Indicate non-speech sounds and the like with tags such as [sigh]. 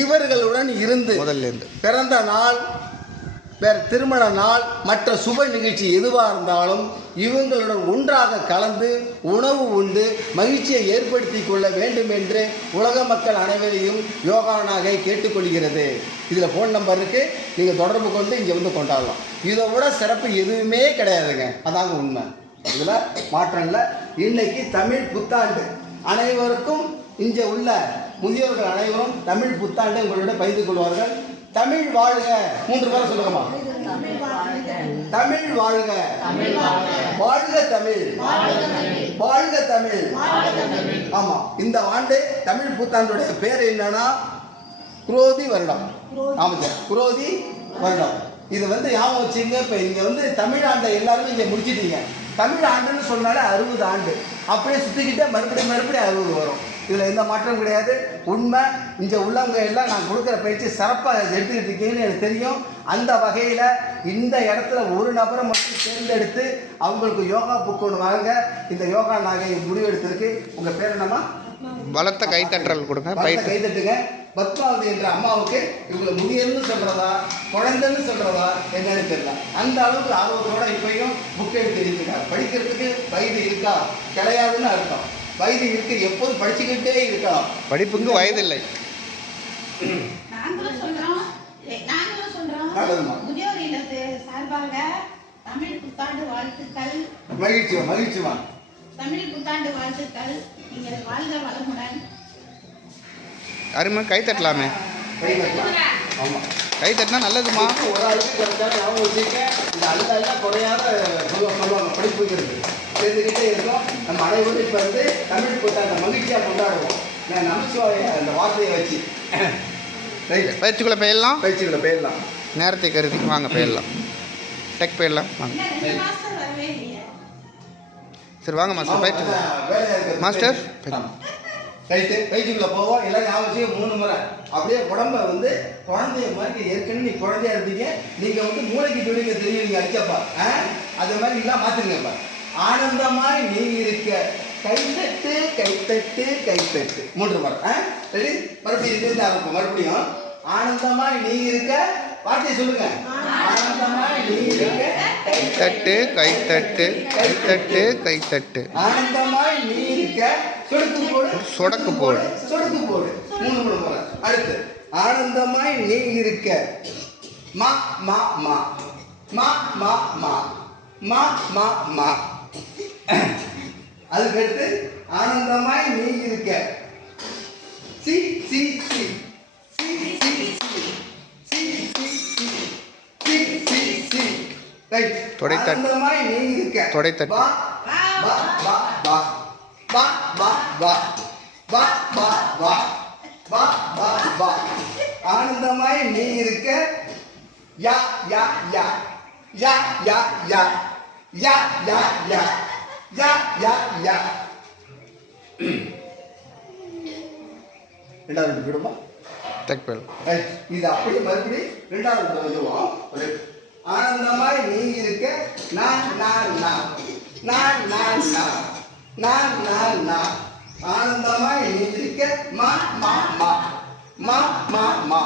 இவர்களுடன் இருந்து முதல்ல இருந்து. பிறந்த நாள் வேறு திருமண நாள் மற்ற சுப நிகழ்ச்சி எதுவாக இருந்தாலும் இவங்களுடன் ஒன்றாக கலந்து உணவு உண்டு மகிழ்ச்சியை ஏற்படுத்தி கொள்ள வேண்டும் என்று உலக மக்கள் அனைவரையும் யோகானாக கேட்டுக்கொள்கிறது இதில் ஃபோன் நம்பர் இருக்குது நீங்கள் தொடர்பு கொண்டு இங்கே வந்து கொண்டாடலாம். இதை விட சிறப்பு எதுவுமே கிடையாதுங்க. அதாங்க உண்மை. இதில் மாற்றம் இல்லை. இன்னைக்கு தமிழ் புத்தாண்டு. அனைவருக்கும் இங்கே உள்ள முதியோர்கள் அனைவரும் தமிழ் புத்தாண்டு உங்களோட பகிர்ந்து கொள்வார்கள். தமிழ் வாழ்க. மூன்று பேரை சொல்லுங்கம்மா. தமிழ் வாழ்க. வாழ்க தமிழ். வாழ்க தமிழ். ஆமா இந்த ஆண்டு தமிழ் புத்தாண்டுடைய பேர் என்னன்னா குரோதி வருடம். ஆமாங்க குரோதி வருடம். இது வந்து ஞாபகம் வச்சுங்க இப்போ இங்கே வந்து தமிழ் ஆண்டை எல்லாருமே இங்கே முடிச்சிட்டீங்க. தமிழ் ஆண்டுன்னு சொன்னாலே அறுபது ஆண்டு. அப்படியே சுற்றிக்கிட்டே மறுபடியும் மறுபடியும் அறுபது வரும். இதில் எந்த மாற்றம் கிடையாது. உண்மை இங்கே உள்ளவங்க எல்லாம் நான் கொடுக்குற பயிற்சி சிறப்பாக எடுத்துக்கிட்டு இருக்கீங்கன்னு எனக்கு தெரியும். அந்த வகையில் இந்த இடத்துல ஒரு நபரை மட்டும் தேர்ந்தெடுத்து அவங்களுக்கு யோகா புக் ஒன்று வாங்க இந்த யோகா நாகை முடிவெடுத்திருக்கு உங்கள் பேர் என்னம்மா? பலத்த கைத்தட்டல் கொடுங்க. பலத்த பைத்து கைதட்டுங்க பத்மாவதி என்ற அம்மாவுக்கு இவங்களை முதியல்னு சொல்றதா குழந்தைன்னு சொல்றதா என்னன்னு தெரியல. அந்த அளவுக்கு ஆர்வத்தோட இப்பயும் புக் எடுத்து எழுதிருக்காங்க படிக்கிறதுக்கு வயது இருக்கா கிடையாதுன்னு அர்த்தம். வயது இருக்கு எப்போதும் படிச்சுக்கிட்டே இருக்கலாம். படிப்புக்கு நாங்களும் சொல்றோம். எ- நாங்களும் சொல்றோம். நல்லதும்மா. முதியோர் இல்லத்து சார்பாக தமிழ் புத்தாண்டு வாழ்த்துக்கள். மகிழ்ச்சிமா மகிழ்ச்சிமா? தமிழ் புத்தாண்டு வாழ்த்துக்கள். நீங்கள் வாழ்க வளமுடன். அருமை கை தட்டலாமே. கை தட்டலாம். ஆமா. கை தட்டினா நல்லதுமா? ஒரு ஆளுக்கு கிடைச்சாலும் ஞாபகம் வச்சுக்க இந்த அல்ல எல்லாம் குறையாத சொல்ல சொல்லுவாங்க படிப்புங்கிறது சேர்ந்துக்கிட்டே இருக்கும். நம்ம அனைவரும் இப்போ வந்து தமிழ் புத்தாண்ட மகிழ்ச்சியாக கொண்டாடுவோம். நான் நமச்சிவாய அந்த வார்த்தையை வச்சு ரைட் பயிற்சிக்குள்ளே போயிடலாம். பயிற்சிகளை போயிடலாம். நேரத்தை கருதி வாங்க போயிடலாம். டெக் போயிடலாம் வாங்க. சரி வாங்க மாஸ்டர் பயிற்சி. மாஸ்டர். ரைட்டு பயிற்சிக்குள்ள போவோம். எல்லாம் ஞாபகம் மூணு முறை. அப்படியே உடம்ப வந்து குழந்தைய மாதிரி ஏற்கனவே நீ குழந்தையா இருந்தீங்க. நீங்க வந்து மூளைக்கு துணிங்க தெரியும் நீங்க அடிச்சப்பா ஆ? அது மாதிரி எல்லாம் மாத்துங்கப்பா ஆனந்தமாய் நீ இருக்க. கைத்தட்டு கைத்தட்டு கைத்தட்டு. மூன்று முறை ஆ? ரெடி மறுபடியும் இருந்து ஆரம்பிப்போம் மறுபடியும் ஆனந்தமாய் நீ இருக்க. வார்த்தையை சொல்லுங்க. ஆனந்தமாய் நீ இருக்க. தட்டு கைத்தட்டு கைத்தட்டு கைத்தட்டு. ஆனந்தமாய் நீ இருக்க. சொடுக்கு போடு. சொடக்கு போடு. சொடுக்கு போடு. மூணு மூணு முறை அடுத்து. ஆனந்தமாய் நீ இருக்க. மா மா மா. மா மா மா. மா மா மா. [coughs] அதுக்கடுத்து ஆனந்தமாய் நீ இருக்க. சி சி சி. சி சி சி. சி சி சி. சி சி ரைட் தொடைத்தட்டு. ஆனந்தமாய் நீ இருக்க. தொடைத்தட்டு. வா வா வா வா. வா வா வா. வா வா வா. வா வா வா. ஆனந்தமாய் நீ இருக்க. யா யா யா. யா யா யா. யா யா யா யா யா யா ரெண்டாவது விடுமா? டெக் போயிடலாம் ரைட் இது அப்படியே மறுபடி ரெண்டாவது ரைட் ஆனந்தமாய் நீ இருக்க. நான் நான் நான் நான் நான் நான் நான் நான் நான் ஆனந்தமாய் நீ இருக்க. மா மா மா. மா மா மா.